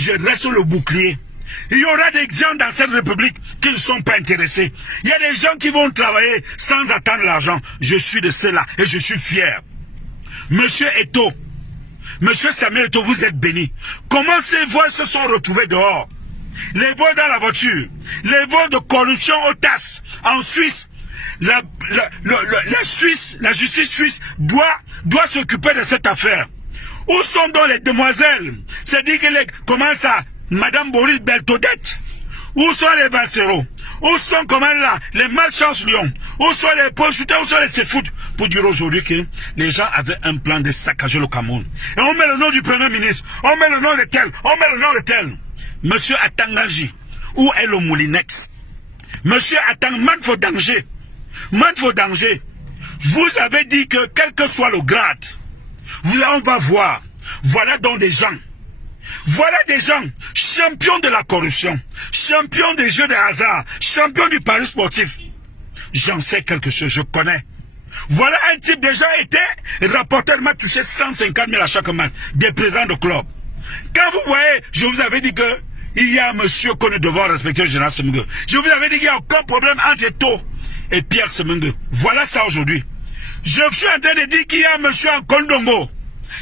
je reste le bouclier. Il y aura des gens dans cette république qui ne sont pas intéressés. Il y a des gens qui vont travailler sans attendre l'argent. Je suis de ceux-là et je suis fier. Monsieur Eto'o, Monsieur Samuel Eto'o, vous êtes béni. Comment ces voix se sont retrouvées dehors? Les voix dans la voiture, les voix de corruption au TAS en Suisse. La justice suisse doit s'occuper de cette affaire. Où sont donc les demoiselles? C'est-à-dire que comment ça, Madame Boris Beltodette? Où sont les Vassero? Où sont comment là, les malchances Lyon? Où sont les prostituées? Où sont les sefoot? Pour dire aujourd'hui que les gens avaient un plan de saccager le Cameroun. Et on met le nom du Premier ministre, on met le nom de tel, on met le nom de tel. Monsieur Atangaji, où est le Moulinex? Monsieur Atang, Manfo Danger. Manfo Danger, vous avez dit que quel que soit le grade, on va voir. Voilà donc des gens. Voilà des gens champions de la corruption, champions des jeux de hasard, champions du pari sportif. J'en sais quelque chose, je connais. Voilà un type de gens était rapporteur m'a touché 150 000 à chaque match, des présidents de club. Quand vous voyez, je vous avais dit que il y a un monsieur qu'on devrait respecter, le général Semengue. Je vous avais dit qu'il n'y a aucun problème entre Eto'o et Pierre Semengue. Voilà ça aujourd'hui. Je suis en train de dire qu'il y a un monsieur en Kondongo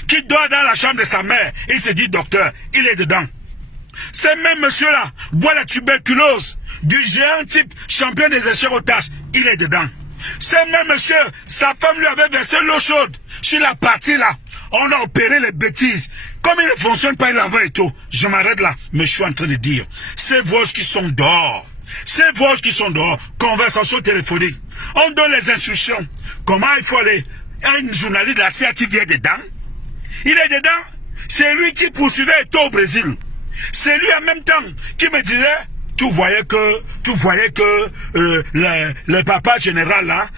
qui dort dans la chambre de sa mère. Il se dit docteur, il est dedans. Ce même monsieur-là boit la tuberculose du géant type champion des échecs aux tâches. Il est dedans. Ce même monsieur, sa femme lui avait versé l'eau chaude sur la partie là. On a opéré les bêtises. Comme il ne fonctionne pas, il avait et tout. Je m'arrête là. Mais je suis en train de dire, ces voix qui sont dehors, ces voix qui sont dehors, conversation téléphonique, on donne les instructions. Comment il faut aller? Un journaliste de la CATV est dedans. Il est dedans. C'est lui qui poursuivait Eto'o au Brésil. C'est lui en même temps qui me disait, tu voyais que le papa général là,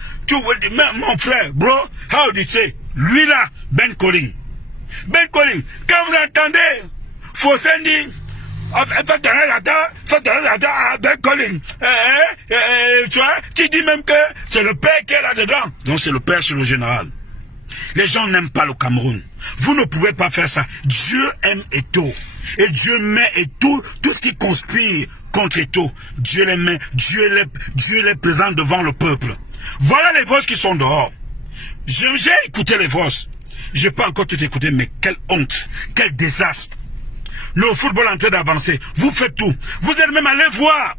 mon frère, bro, how do you say? Lui là, Ben Colling. Ben Colling, quand vous entendez, Fossendi, Ben Colling, tu vois, tu dis même que c'est le père qui est là-dedans. Donc c'est le père, c'est le général. Les gens n'aiment pas le Cameroun. Vous ne pouvez pas faire ça. Dieu aime Eto'o. Et Dieu met Eto'o, tout ce qui conspire contre Eto'o. Dieu les met, Dieu les présente devant le peuple. Voilà les voix qui sont dehors. J'ai écouté les voix. Je n'ai pas encore tout écouté, mais quelle honte, quel désastre. Le football est en train d'avancer. Vous faites tout. Vous êtes même allé voir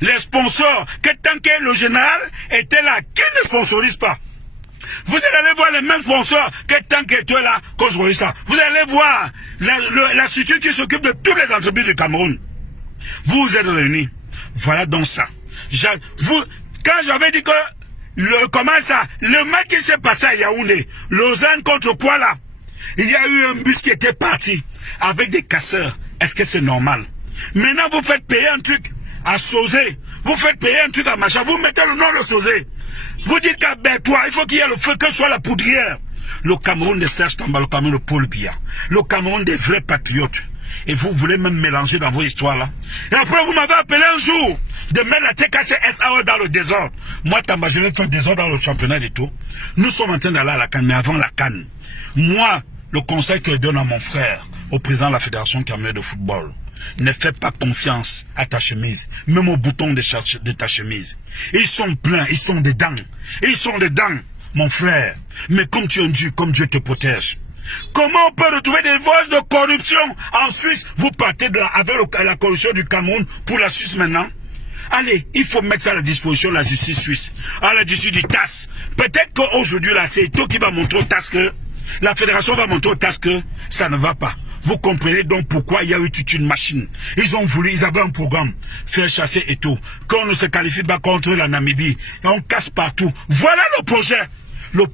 les sponsors, que tant que le général était là, qui ne sponsorise pas. Vous allez voir les mêmes sponsors que tant que tu es là, quand je vois ça. Vous allez voir la structure qui s'occupe de toutes les entreprises du Cameroun. Vous êtes réunis. Voilà donc ça. Quand j'avais dit que le match qui s'est passé à Yaoundé, Lausanne contre quoi là? Il y a eu un bus qui était parti avec des casseurs. Est-ce que c'est normal? Maintenant vous faites payer un truc à Sauzé. Vous faites payer un truc à Macha. Vous mettez le nom de Sauzé. Vous dites qu'à Bertois, il faut qu'il y ait le feu, que soit la poudrière. Le Cameroun de Serge Tamba, le Cameroun de Paul Biya. Le Cameroun des vrais patriotes. Et vous voulez même mélanger dans vos histoires là. Et après vous m'avez appelé un jour de mettre la TKCSAO dans le désordre. Moi Tamba, je vais faire désordre dans le championnat et tout. Nous sommes en train d'aller à la CAN, mais avant la CAN, moi, le conseil que je donne à mon frère, au président de la Fédération camerounaise de football, ne fais pas confiance à ta chemise, même au bouton de ta chemise. Ils sont pleins, ils sont dedans. Ils sont dedans, mon frère. Mais comme tu es Dieu, comme Dieu te protège. Comment on peut retrouver des voix de corruption en Suisse? Vous partez avec la corruption du Cameroun pour la Suisse maintenant? Allez, il faut mettre ça à la disposition de la justice suisse, à la justice du TAS. Peut-être qu'aujourd'hui, là, c'est toi qui va montrer au TAS que, la fédération va montrer au TAS que ça ne va pas. Vous comprenez donc pourquoi il y a eu toute une machine. Ils ont voulu, ils avaient un programme, faire chasser Eto'o. Quand on ne se qualifie pas contre la Namibie, et on casse partout. Voilà le projet. Le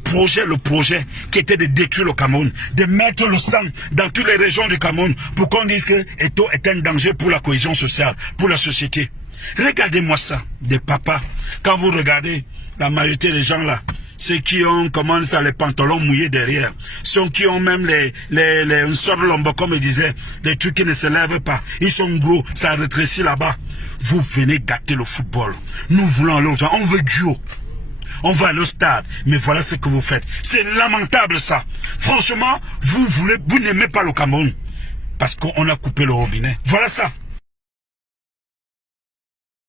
projet qui était de détruire le Cameroun, de mettre le sang dans toutes les régions du Cameroun pour qu'on dise que Eto'o est un danger pour la cohésion sociale, pour la société. Regardez-moi ça, des papas. Quand vous regardez la majorité des gens là, ceux qui ont, comment ça, les pantalons mouillés derrière, ceux qui ont même une sorte de lombo, comme je disais, les trucs qui ne se lèvent pas, ils sont gros, ça rétrécit là-bas. Vous venez gâter le football. Nous voulons aller aux gens, on veut duo. On va aller au stade, mais voilà ce que vous faites. C'est lamentable ça. Franchement, vous n'aimez pas le Cameroun. parce qu'on a coupé le robinet. Voilà ça.